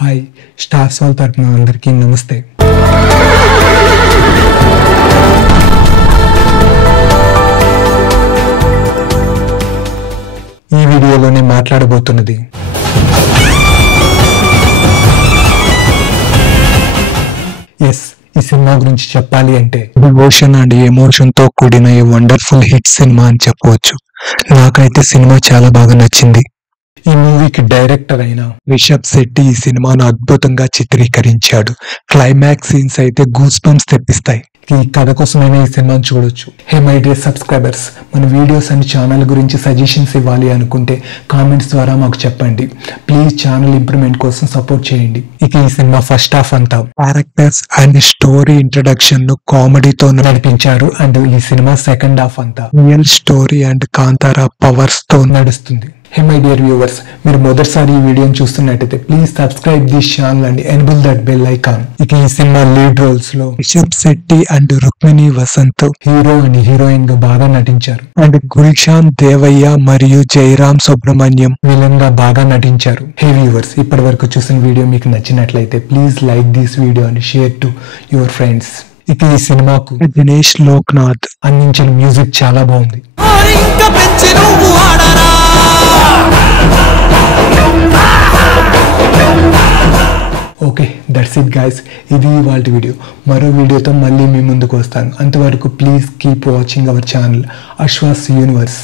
Hi star soul తరపున అందరికీ నమస్తే. ఈ వీడియోలోనే మాట్లాడబోతున్నది ఈ సినిమా గురించి చెప్పాలి అంటే డివోషన్ అండ్ ఎమోషన్ తో కూడిన ఈ వండర్ఫుల్ హిట్ సినిమా అని చెప్పవచ్చు. నాకైతే సినిమా చాలా బాగా నచ్చింది. ఈ మూవీకి డైరెక్టర్ అయిన రిషబ్ శెట్టి ఈ సినిమాను అద్భుతంగా చిత్రీకరించాడు. క్లైమాక్స్ సీన్స్ అయితే గూస్ బంప్స్ తెప్పిస్తాయి. ఈ కథ కోసమైనా ఈ సినిమాను చూడొచ్చు. హే మై డియర్ సబ్స్క్రైబర్స్, మన వీడియోస్ అండ్ ఛానల్ గురించి సజెషన్స్ ఇవ్వాలి అనుకుంటే కామెంట్స్ ద్వారా మాకు చెప్పండి. ప్లీజ్ ఛానల్ ఇంప్రూవ్మెంట్ కోసం సపోర్ట్ చేయండి. ఇక ఈ సినిమా ఫస్ట్ హాఫ్ అంతా క్యారెక్టర్స్ అండ్ స్టోరీ ఇంట్రడక్షన్ ను కామెడీతో నడిపించారు. అండ్ ఈ సినిమా సెకండ్ హాఫ్ అంతా real story and Kantara powers తో నడుస్తుంది. హే మై డియర్ వ్యూవర్స్, మీరు మొదటిసారి ఈ వీడియోని చూస్తున్నట్టయితే please subscribe this channel and enable that bell icon. ఇక ఈ సినిమా లీడ్ రోల్స్ లో Rishab Shetty and Rukmini Vasanth hero and heroine గా బాగా నటించారు. అండ్ గుల్షాన్ దేవయ్య మరియు జయరామ్ సుబ్రహ్మణ్యం విలన్ గా బాగా నటించారు. హే వ్యూవర్స్, ఇప్పటి వరకు చూసిన వీడియో మీకు నచ్చినట్లయితే please like this video and share to your friends. ఇక ఈ సినిమాకు దినేష్ లోక్నాథ్ అందించిన మ్యూజిక్ చాలా బాగుంది. Okay, that's it guys. ఇది ఇవాళ వీడియో. మరో వీడియోతో మళ్ళీ మీ ముందుకు వస్తాను. అంతవరకు please keep watching our channel Ashwas universe.